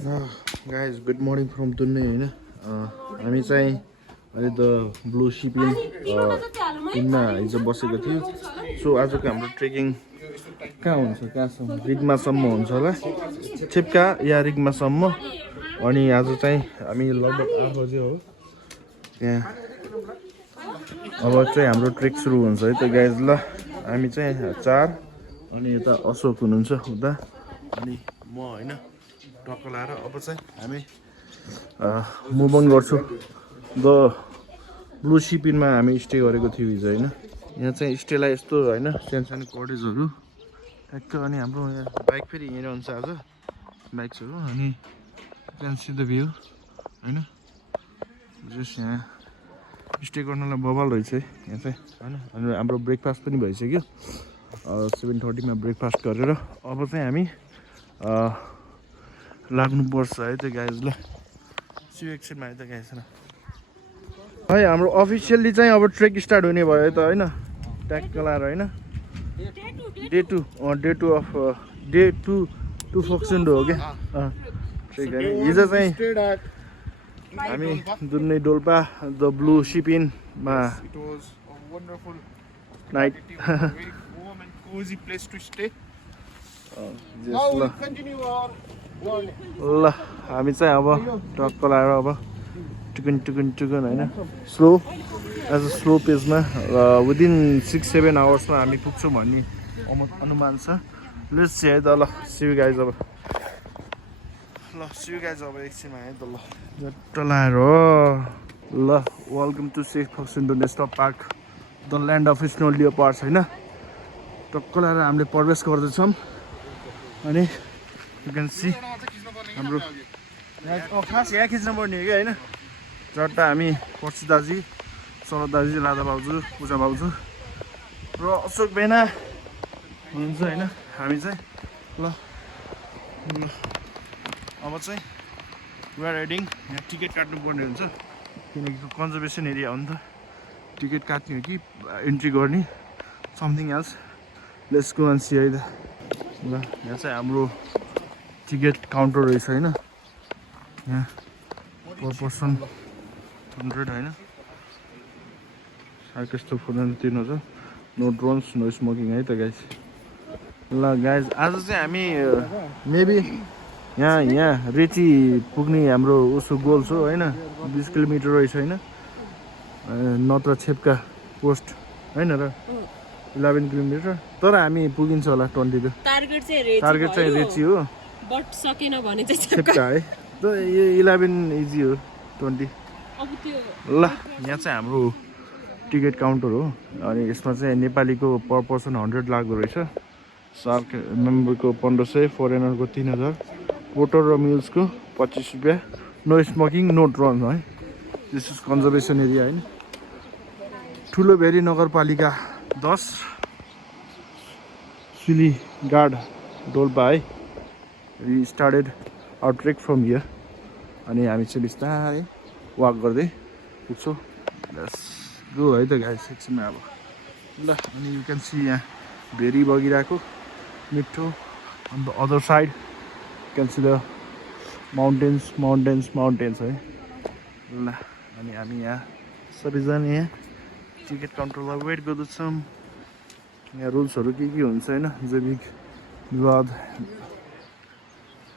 Guys good morning from दुन्ने होइन हामी चाहिँ अहिले त ब्लू सिपिङ इनमा हिजो बसेको थियो। सो आजको हाम्रो ट्रेकिङ कहाँ हुन्छ, कहाँसम्म रिग्मासम्म हुन्छ होला, छिप्का या रिग्मासम्म। अनि आज चाहिँ हामी लगभग 8 बजे हो त्यहाँ। अब चाहिँ हाम्रो ट्रेक सुरु हुन्छ है त गाइज। ल हामी चाहिँ 4 अनि यता अशोक हुनुहुन्छ उता, अनि म होइन टक्क लाएर अब चाहिँ हामी मुभ अन गर्छु। द ब्लू सिपिनमा हामी स्टे गरेको थियो हिजो होइन। यहाँ चाहिँ स्टेलाई यस्तो होइन सानो सानो कटेजहरू ठ्याक्क। अनि हाम्रो यहाँ बाइक फेरि यहीँ रहन्छ आज, बाइक्सहरू। अनि क्यान सी द भ्यू होइन। जस्ट यहाँ स्टे गर्नलाई बबाल रहेछ है यहाँ चाहिँ होइन। अनि हाम्रो ब्रेकफास्ट पनि भइसक्यो। 7:30मा ब्रेकफास्ट गरेर अब चाहिँ हामी लाग्नुपर्छ है त गाइज। ल सिउ एकछिनमा है त गाइज। है हाम्रो अफिसियल्ली चाहिँ अब ट्रेक स्टार्ट हुने भयो है त होइन, ट्याक्क लाएर होइन। डे टू फोक्सुन्डो हो क्या ट्रेक होइन। हिजो चाहिँ हामी दुन्ने डोल्पा द ब्लू सिपिनमा नाइट ल हामी चाहिँ अब टक्क लगाएर अब टुकुन होइन स्लो एज अ स्लो पेजमा विदिन 6-7 आवर्समा हामी पुग्छौँ भन्ने अनुमान छ। लेट्स सी है त। ल सिउ गाइज अब। ल सिउ गाइज अब एकछिनमा है त। ल झट्ट लगाएर हो। ल welcome to Shey Phoksundo national park, the land of snow leopards होइन। टक्क लगाएर हामीले प्रवेश गर्दैछौँ। अनि यु क्यान सी हाम्रो खास यहाँ खिच्नु पर्ने हो कि होइन। झट्ट हामी पर्सि दाजी, शरद दाजी, राधा भाउजू, पूजा भाउजू र अशोक बेना हुनुहुन्छ होइन। हामी चाहिँ ल अब चाहिँ वी आर हेडिङ। यहाँ टिकट काट्नुपर्ने हुन्छ किनकि कन्जर्भेसन एरिया हो नि त। टिकट काट्ने हो कि इन्ट्री गर्ने, something else. Let's go and see है त। ल यहाँ चाहिँ हाम्रो टिकट काउन्टर रहेछ होइन। यहाँ पर पर्सन 100 होइन। यस्तो फोन तिर्नुहुन्छ। नो ड्रोन्स, नो स्मोकिङ है त गाइज। ल गाइज आज चाहिँ हामी मेबी यहाँ रेची पुग्ने हाम्रो उसो गोल छ होइन। 20 किलोमिटर रहेछ होइन। नत्र छेप्का पोस्ट होइन र 11 किलोमिटर। तर हामी पुगिन्छ होला 20 को। टार्गेट चाहिँ रेची हो, बट सकेन भने चाहिँ छेप्का है। त यो 11 इजी हो, 20 ल यहाँ चाहिँ हाम्रो टिकट काउन्टर हो। अनि यसमा चाहिँ नेपालीको पर पर्सन 100 लाग्दो रहेछ। सार्क मेम्बरको 1500, फरेनरको 3000, पोटर र मिल्सको 25 रुपियाँ। नो स्मोकिङ, नो ड्रोन है। दिस इज कन्जर्भेसन एरिया होइन। ठुलो भेरी नगरपालिका 10 सिली गार्ड डोल्पा है। We started our trek from here. अनि हामी चाहिँ बिस्तारै वाक गर्दै पुग्छौँ। लेट्स गो है त गाइस एकछिनमा अब। ल अनि यु क्यान सी यहाँ भेरी बगिरहेको मिठो। On the other side you can see the mountains है। ल अनि हामी यहाँ सबैजना यहाँ टिकट काउन्टरमा वेट गर्दैछौँ। यहाँ रुल्सहरू के हुन्छ होइन, जैविक विवाद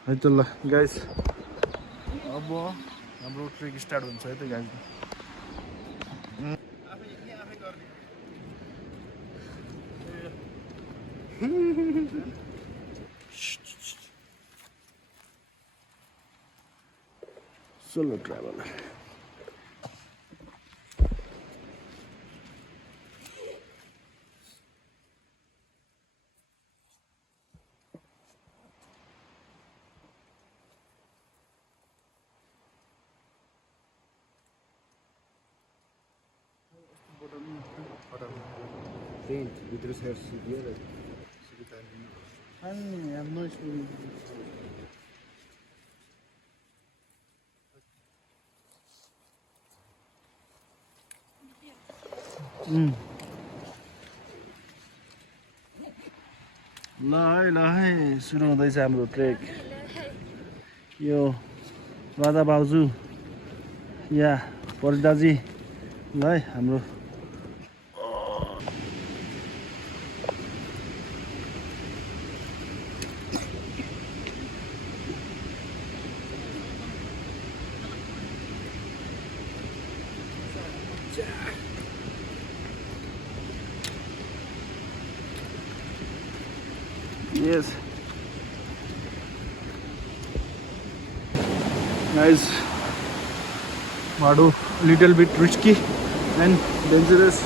है त। ल गाइस अब हाम्रो ट्रेक स्टार्ट हुन्छ है त guys. Solo traveller Paint with research here. I have no issue. ल है सुरु हुँदैछ हाम्रो ट्रेक। यो राधा भाउजू या परिदाजी ल है हाम्रो Yes. Guys, Madu, little bit risky and dangerous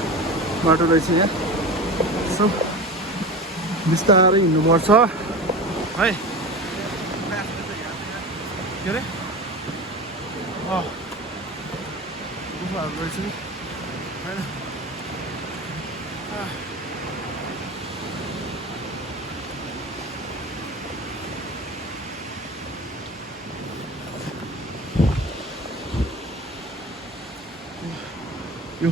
बाटो रहेछ यहाँ. So, बिस्तारै हिँड्नुपर्छ है. के अरे? गुफाहरू रहेछ नि हैन. यो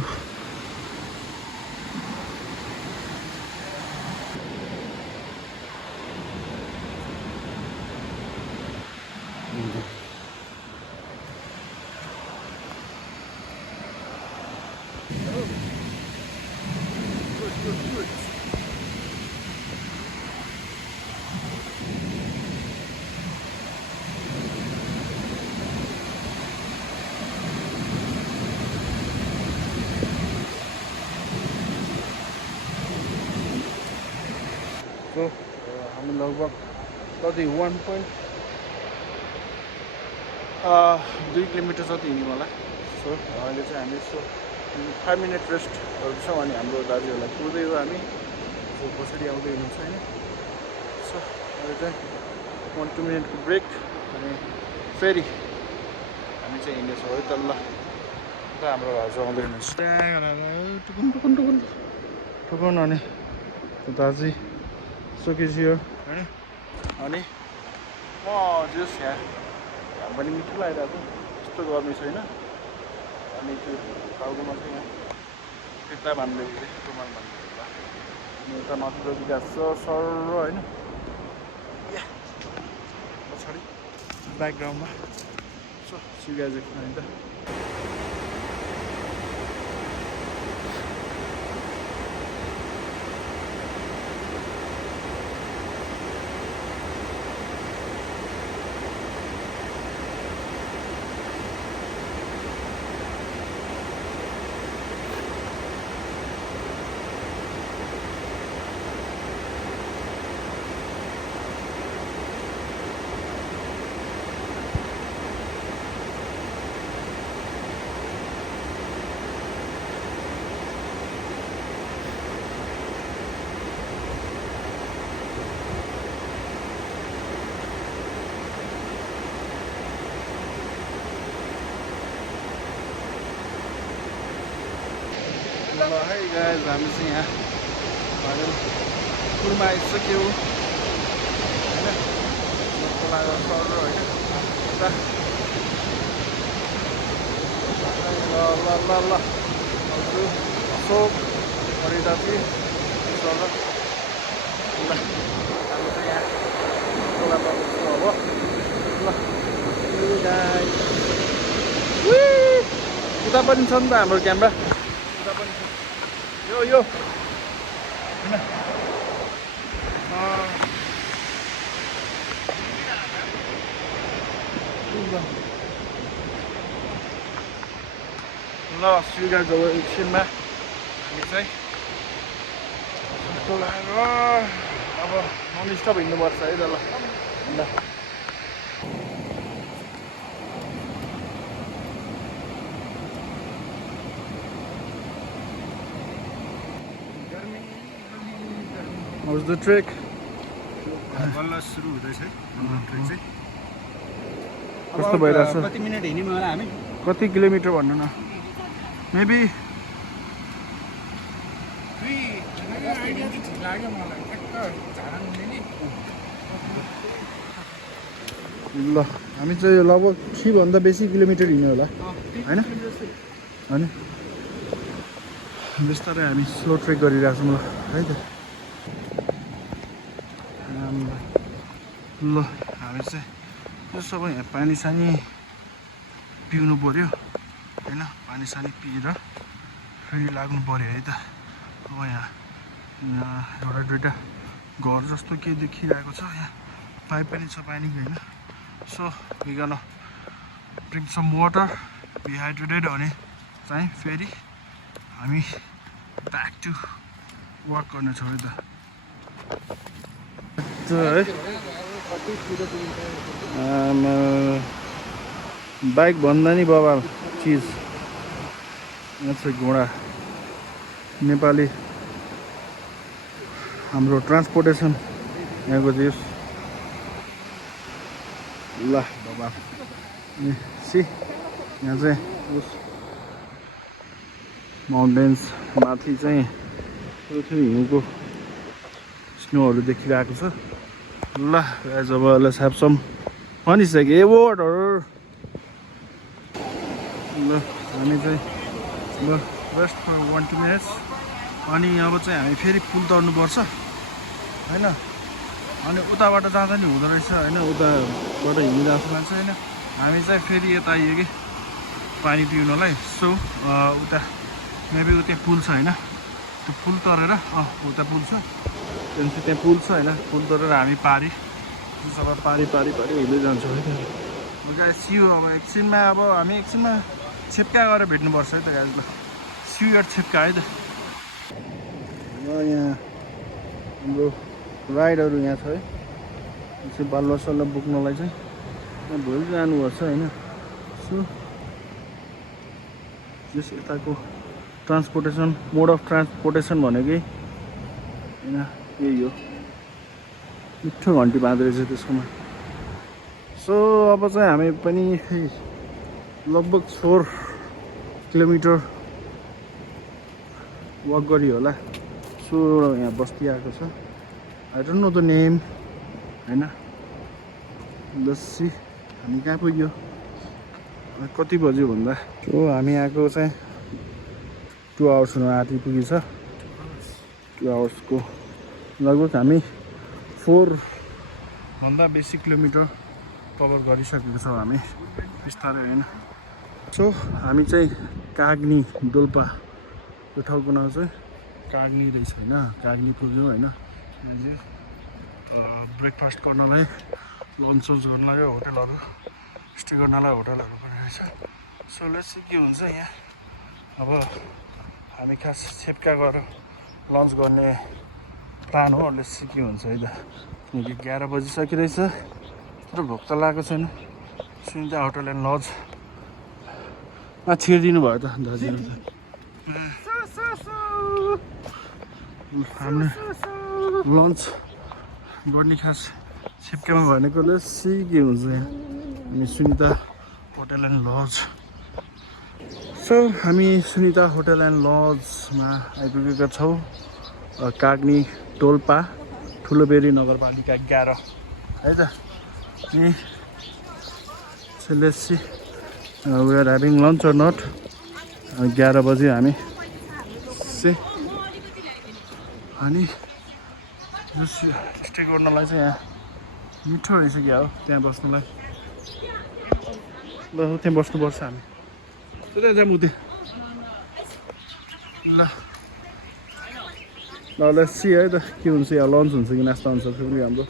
So, हामी लगभग कति 1.2 किलोमिटर जति हिँड्यौँ होला. सो अहिले चाहिँ हामी यसो 5 मिनट रेस्ट गर्छौँ अनि हाम्रो दाजुहरूलाई कुर्दै हो हामी. सो पछाडि आउँदै हुनुहुन्छ होइन. सो अहिले चाहिँ 1-2 मिनटको ब्रेक अनि फेरि हामी चाहिँ हिँड्नेछौँ है तल्ल. त हाम्रो दाजु आउँदै हुनुहुन्छ टुकुन टुकुन टुकुन टुकुन अनि दाजु सकियो होइन. अनि जस यहाँ घाम पनि मिठो लागिरहेको छ. त्यस्तो गर्मी छैन. अनि त्यो टाउकोमा चाहिँ यहाँ फिर्ता बान्दै रुमाल बान्दै होला. अनि यता नदीको विकास छ सर होइन. पछाडि ब्याकग्राउन्डमा सो सिगाज होइन त. Hey guys, हामी चाहिँ यहाँ पुलमा आइसक्यो होइन. खोला सर होइन. ल ल ल ल हजुर अशोक परिदाजी सर ल हामी चाहिँ यहाँ खोला पर्छौँ अब. ल उता पनि छ नि त हाम्रो क्यामेरा. उता पनि छ यो यो हैन. ल सुगा जब एकछिनमा हामी चाहिँ अब नन स्टप हिँड्नुपर्छ है त. ल How's the trek? बल्ल सुरु हुँदैछ ट्रेक चाहिँ. कस्तो भइरहेछ? कति मिनेट हिँड्यौँ होला हामी? कति किलोमिटर भन्नु न. मेबी ल हामी चाहिँ लगभग 3 भन्दा बेसी किलोमिटर हिँड्यो होला हैन. हैन बिस्तारै हामी स्लो ट्रेक गरिरहेको छौँ ल है त. ल हामी चाहिँ यो सबै यहाँ पानी सानी पिउनु पर्यो हैन पानी सानी पिएर फेरि लाग्नु पर्यो है त अब यहाँ एउटा दुइटा घर जस्तो के देखिरहेको छ यहाँ पाइप पनि छ पानीको हैन so we gonna drink some water dehydrated भने चाहिँ फेरि हामी ब्याक टु वर्क गर्नेछौँ है त है बाइक भन्दा नि बाबा चिज यहाँ चाहिँ घोडा नेपाली हाम्रो ट्रान्सपोर्टेसन यहाँको चाहिँ ल बाबा सी यहाँ चाहिँ उस माउन्टेन्स माथि चाहिँ हिउँको स्नोहरू देखिरहेको छ ल अब लेट्स ह्याभ सम भनिसके वाटर ल हामी चाहिँ ल रेस्ट फर 1-2 मिनट्स अनि अब चाहिँ हामी फेरि पुल तर्नुपर्छ हैन अनि उताबाट जाँदा नि हुँदो रहेछ हैन उताबाट हिँडिरहेको जस्तो लाग्छ हैन हामी चाहिँ फेरि यता आइयो कि पानी पिउनलाई सो उता मेबी उता पुल छ हैन त्यो पुल तरेर उता पुल छ त्यहाँदेखि त्यहाँ पुल छ हैन पुल तरेर हामी पारी सबै पारी हिँड्दै जान्छौँ है गाइस सिउ अब एकछिनमा हामी एकछिनमा छेप्का गरेर भेट्नुपर्छ है त गाइस ल सिउ एट छेप्का है त यहाँ हाम्रो राइडहरू यहाँ छ है चाहिँ बालुवा सल्लाह बोक्नलाई चाहिँ यहाँ भोलि जानुपर्छ होइन सो त्यस यताको ट्रान्सपोर्टेसन मोड अफ ट्रान्सपोर्टेसन भनेकै होइन यही हो मिठो घन्टी बाँध्दो रहेछ त्यसकोमा सो अब चाहिँ हामी पनि लगभग 4 किलोमिटर वक गरी होला सो यहाँ बस्ती आएको छ I don't know the name हैन लस्सी हामी कहाँ पुग्यो कति बज्यो भन्दा सो हामी आएको चाहिँ 2 आवर्स हुन आँटिपुगेछ 2 आवर्सको लगभग हामी 4 भन्दा बेसी किलोमिटर कभर गरिसकेको छौँ हामी बिस्तारै होइन सो हामी चाहिँ काग्नी डोल्पा यो ठाउँको नाम चाहिँ काग्नी रहेछ होइन काग्नी पुग्यौँ होइन यहाँ चाहिँ ब्रेकफास्ट गर्नलाई लन्च गर्नलाई होटलहरू स्टे गर्नलाई होटलहरू पनि रहेछ सो लेट्स सी के हुन्छ यहाँ अब हामी खास छेप्का गएर लन्च गर्ने प्लान हो लेट्स सी के हुन्छ है त किनकि 11 बजिसकिरहेछ तर भोक त लागेको छैन सुनिता होटल एन्ड लजमा छिरिदिनु भयो त दाजुहरू हामीले लन्च गर्ने खास छेप्कामा भनेकोले सी के हुन्छ यहाँ हामी Sunita hotel and lodge so हामी सुनिता होटल एन्ड लजमा आइपुगेका छौँ काग्नी डोल्पा ठुलोबेरी नगरपालिका 11 है त अनि let's see we are having lunch or not 11 बजे हामी अनि स्टे गर्नलाई चाहिँ यहाँ मिठो रहेछ क्या हो त्यहाँ बस्नुलाई ल त्यहाँ बस्नुपर्छ हामी त्यता जाऊँ उतै ल लेट्स सी है त के हुन्छ यहाँ लन्च हुन्छ कि नास्ता हुन्छ फेरि हाम्रो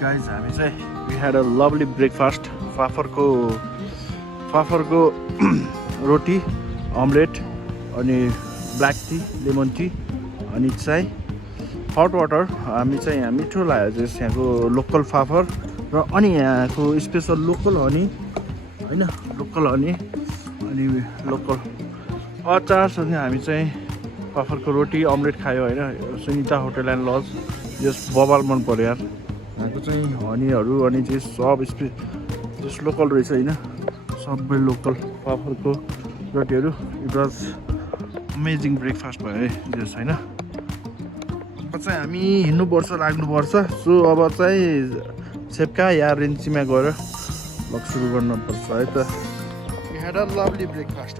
गाइज हामी चाहिँ we had a lovely breakfast फाफरको रोटी अमलेट अनि ब्ल्याक टी लेमन टी अनि चाय हट वाटर हामी चाहिँ यहाँ मिठो लाग्यो चाहिँ यहाँको लोकल फाफर र अनि यहाँको स्पेसल लोकल हनी होइन लोकल हनी अनि लोकल अचारसँग हामी चाहिँ फाफरको रोटी अमलेट खायो होइन सुनिता होटल एन्ड लज यस बबाल मन पऱ्यो यार यहाँको चाहिँ हनीहरू अनि चाहिँ सब जस लोकल रहेछ होइन सबै लोकल फाफरको रोटीहरू इट वाज अमेजिङ ब्रेकफास्ट भयो है जस होइन अब चाहिँ हामी हिँड्नुपर्छ लाग्नुपर्छ सो अब चाहिँ छेप्का या रेन्चीमा गएर भ्लग सुरु गर्नुपर्छ है त we had a lovely breakfast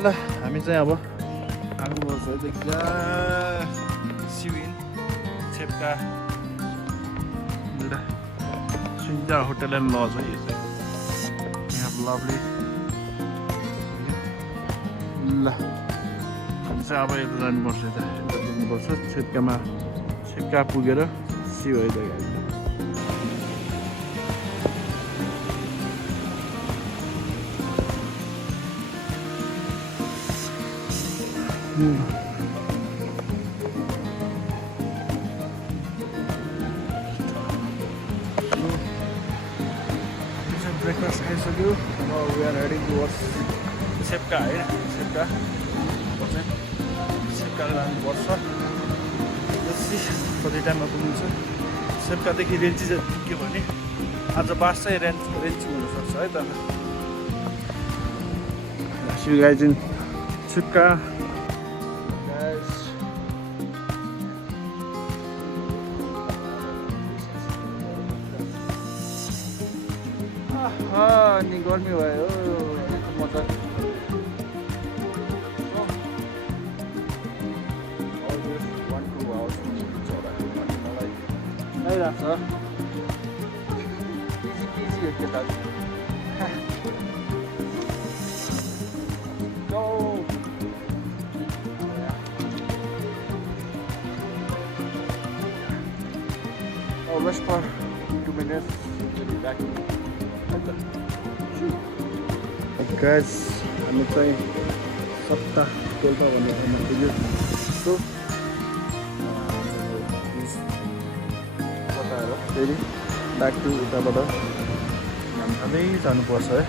ल हामी चाहिँ अब लाग्नुपर्छ है त Sibin Chhepka Sunita hotel and lodge है यो चाहिँ यहाँ लभली ल हामी चाहिँ अब यता जानुपर्छ यता पुग्नुपर्छ छेप्का पुगेर सिउ है त गाडी ब्रेकफास्ट खाइसक्यो अब वी आर हेडिङ टुवर्ड्स छेप्का है छेप्का जानुपर्छ कति टाइममा पुग्नुहुन्छ छेप्कादेखि रेन्ची चाहिँ पुग्यो भने आज बास चाहिँ रेन्ची हुनसक्छ है त सी गाइज इन छेप्का अनि गर्मी भयो मजा आइरहेको छ पिजी हो केटा rest for 2 minutes we'll be back guys हामी चाहिँ सप्ताह गोल्पा भन्ने ठाउँमा पुग्यो सो बताएर फेरि ब्याक टु उताबाट हामी खाँदै जानुपर्छ है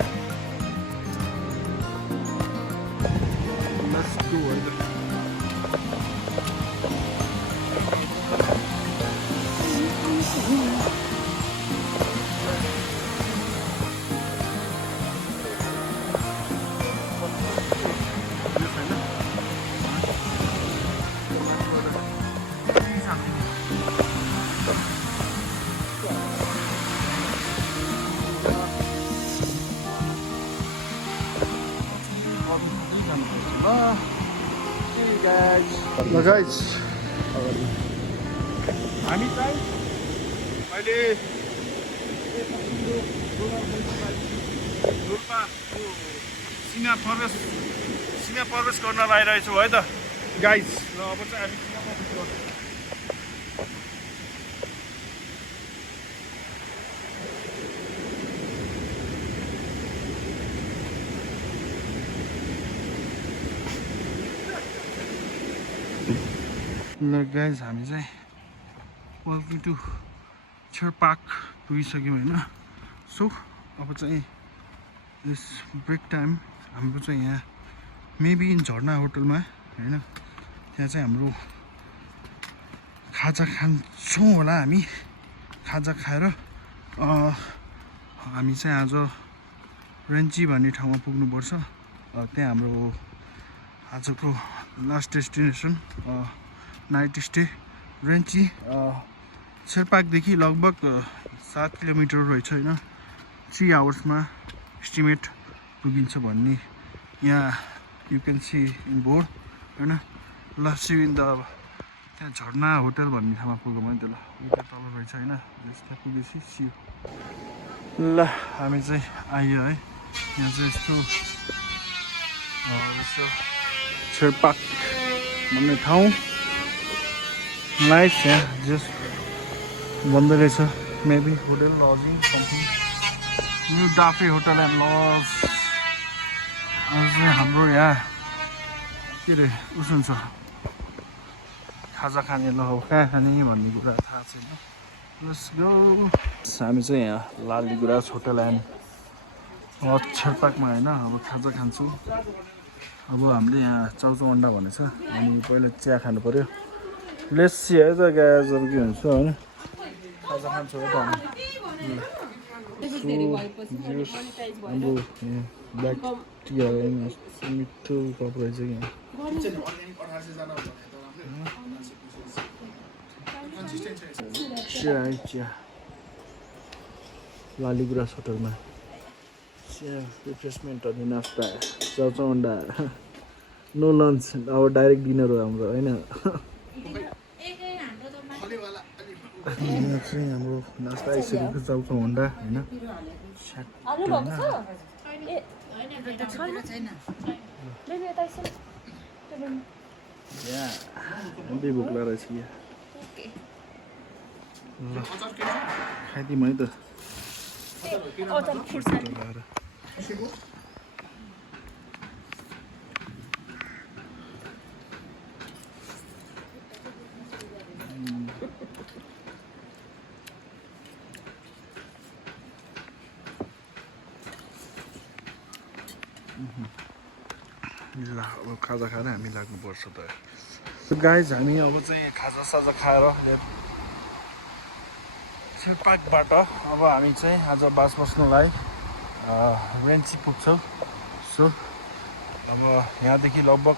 guys हामी चाहिँ अहिले सिंह प्रवेश गर्न लागिरहेछौँ है त गाइज र अब चाहिँ हामी सिंह प्रवेश गर्छौँ ल गाइज हामी चाहिँ वेलकम टु छेर्पाक पुगिसक्यौँ होइन सो अब चाहिँ यस ब्रेक टाइम हाम्रो चाहिँ यहाँ मेबी इन झर्ना होटलमा होइन त्यहाँ चाहिँ हाम्रो खाजा खान्छौँ होला हामी खाजा खाएर हामी चाहिँ आज रेन्ची भन्ने ठाउँमा पुग्नुपर्छ त्यहाँ हाम्रो आजको लास्ट डेस्टिनेसन नाइट स्टे रेन्ची छेर्पाकदेखि लगभग 7 किलोमिटर रहेछ होइन 3 आवर्समा एस्टिमेट पुगिन्छ भन्ने यहाँ you can see in board होइन ल सिविन द अब त्यहाँ झर्ना होटल भन्ने ठाउँमा पुग्यो भने त ल उता तल रहेछ होइन त्यहाँ पुगेपछि सिउ ल हामी चाहिँ आयो है यहाँ चाहिँ यस्तो छेर्पाक भन्ने ठाउँ नाइस यहाँ जस्ट बन्दै रहेछ maybe hotel lodging something new Daphe hotel and lodge चाहिँ हाम्रो यहाँ के अरे उसो छ खाजा खाने ल हो कहाँ खाने भन्ने कुरा थाहा छैन लेट्स गो हामी चाहिँ यहाँ लालीगुराँस होटल एन्ड छेर्पाकमा होइन अब खाजा खान्छौँ अब हामीले यहाँ चाउचाउ अन्डा भनेछ अनि पहिला चिया खानु पऱ्यो लेट्स सी है त गाजर के हुन्छ होइन खाजा खान्छौँ है त हाम्रो ब्ल्याक टी मिठो कप रहेछ कि चिया लालीगुराँस होटलमा चिया रिफ्रेसमेन्ट अनि नास्ता चाउचाउ अन्डा नो लन्च अब डाइरेक्ट डिनर हो हाम्रो होइन यहाँ चाहिँ हाम्रो नास्ता आइसकेको चाउचाउ अन्डा होइन भोक लागेको छ ल खाइदिउँ है त अब खाजा खाएर हामी लाग्नुपर्छ त गाइज हामी अब चाहिँ खाजा साजा खाएर पार्कबाट अब हामी चाहिँ आज बास बस्नुलाई रेन्ची पुग्छौँ सो अब यहाँदेखि लगभग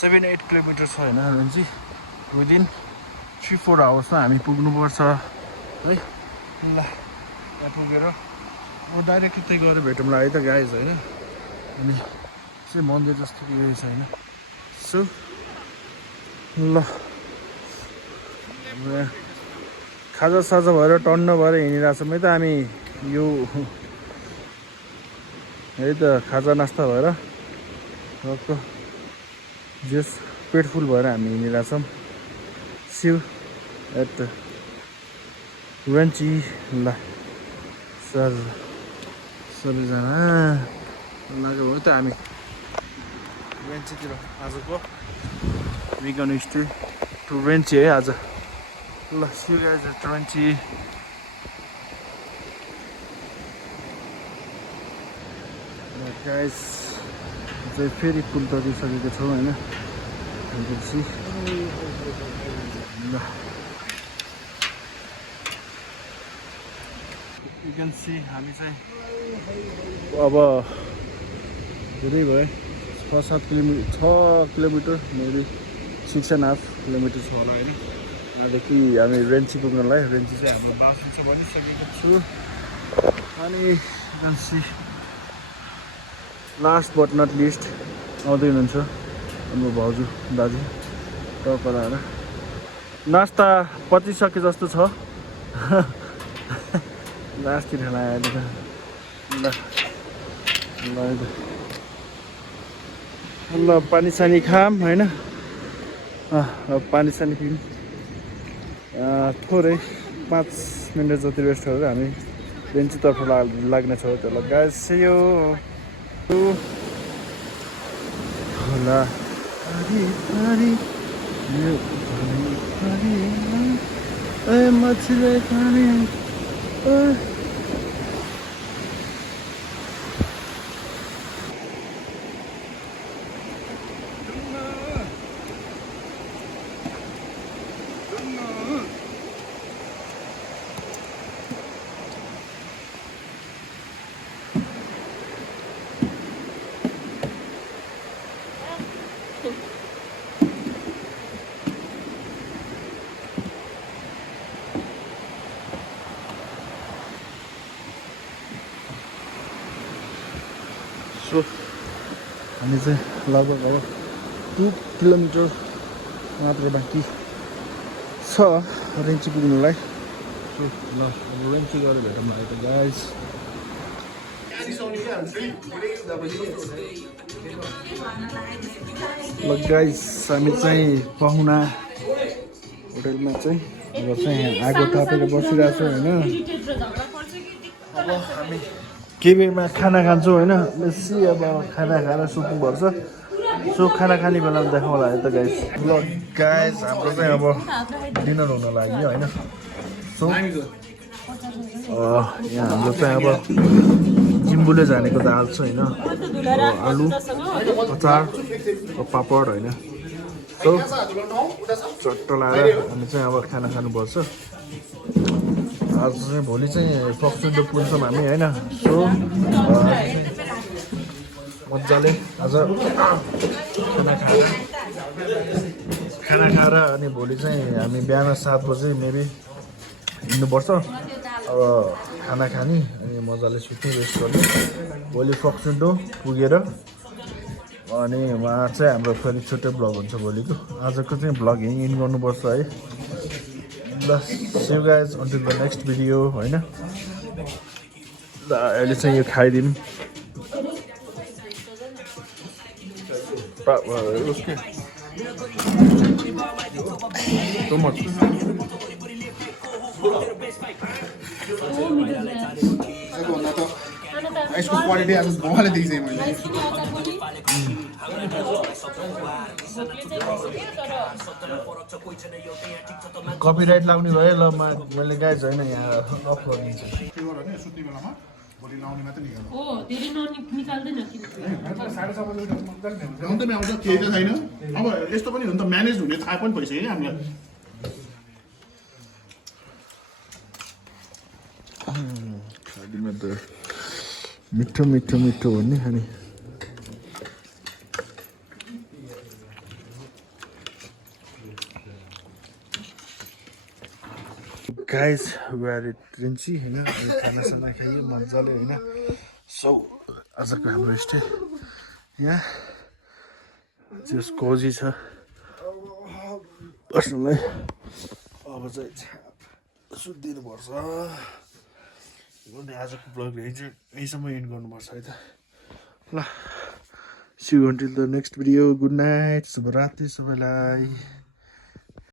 7-8 किलोमिटर छ होइन रेन्ची विदिन 3-4 आवर्समा हामी पुग्नुपर्छ है ल यहाँ पुगेर अब डाइरेक्ट त्यही गएर भेटौँला है त गाइज होइन अनि चाहिँ मन्दिर जस्तो के रहेछ होइन सो ल खाजा साजा भएर टन्न भएर हिँडिरहेको छौँ है त हामी यो है त खाजा नास्ता भएर जस पेट फुल भएर हामी हिँडिरहेछौँ सिउ एट रेन्ची ल सर सबैजना लाग्यो हो त हामी रेन्चीतिर आजको we gonna stay to Renchi है आज ल see you guys at Renchi guys चाहिँ फेरि पुल तरिसकेको छौँ होइन भनेपछि ल यु क्यान सी हामी चाहिँ अब धेरै भयो 6-7 किलोमिटर मेबी 6.5 किलोमिटर छ होला होइन यहाँदेखि हामी रेन्ची पुग्नलाई रेन्ची चाहिँ हाम्रो बास हुन्छ भनिसकेको छु अनि you can see last but not least आउँदै हुनुहुन्छ हाम्रो भाउजू दाजु टकराएर नास्ता पचिसके जस्तो छ लास्टतिर आएर ल ल पानी सानी खाम होइन पानी सानी पिउँ थोरै 5 मिनट जति रेस्ट गरेर हामी रेन्चीतर्फ लाग्नेछौँ त ल गाइस सी यू होला मछली खाने हामी चाहिँ लगभग अब 2 किलोमिटर मात्र बाँकी छ रेन्ची पुग्नुलाई सो ल अब रेन्ची गएर भेटौँ न त गाइस ल गाइस हामी चाहिँ पाहुना होटलमा चाहिँ अब चाहिँ यहाँ आगो तापेर बसिरहेको छु होइन। अब हामी केही बेरमा खाना खान्छौँ होइन। बेसी अब खाना खाएर सुत्नुपर्छ। सो खाना खाने बेलामा देखाउँला है त गाइस। ल गाइस हाम्रो चाहिँ अब डिनर हुन लाग्यो होइन। सो यहाँ हाम्रो चाहिँ अब जिम्बुले जानेको दाल छ होइन, आलु अचार पापड होइन। सो चट्ट लाएर हामी चाहिँ अब खाना खानुपर्छ। आज चाहिँ भोलि चाहिँ फक्सुन्डो पुग्छौँ हामी होइन। सो मजाले आज खाना खाएर अनि भोलि चाहिँ हामी बिहान 7 बजे मेबी हिँड्नुपर्छ। अब खाना खाने अनि मजाले सुत्ने रेस्ट गर्ने। भोलि फक्सुन्डो पुगेर अनि उहाँ चाहिँ हाम्रो फेरि छुट्टै ब्लग हुन्छ भोलिको। आजको चाहिँ ब्लग यहीँ इन्ड गर्नुपर्छ है। ल see you guys until the next video होइन। ल अहिले चाहिँ यो खाइदिउँ। उसके यसको क्वालिटी आज भले देखिसकेँ मैले। कपिराइट लाग्ने भयो। ल मैले गाइज होइन यहाँ अफ गरिदिन्छु। सुत्ने बेलामा भोलि लाउने मात्रै निकाल्नु। हो धेरै निकाल्दैन किन ल्याउँदै आउँछ केही त छैन। अब यस्तो पनि हो नि त, म्यानेज हुने थाहा पनि भइसक्यो क्या हामीलाई। खादिमा त मिठो मिठो मिठो हो नि अनि गाइस वेयर इट ट्रेन्ची होइन। खानासाना खाइयो मजाले होइन। सो आजको हाम्रो स्टे यहाँ जस कोजी छ बस्नुलाई। अब चाहिँ सुत्दिनुपर्छ। अनि आजको ब्लग यहीँसम्म एन्ड गर्नुपर्छ है त। ल see you until the next video. Good night, शुभरात्रि सबैलाई।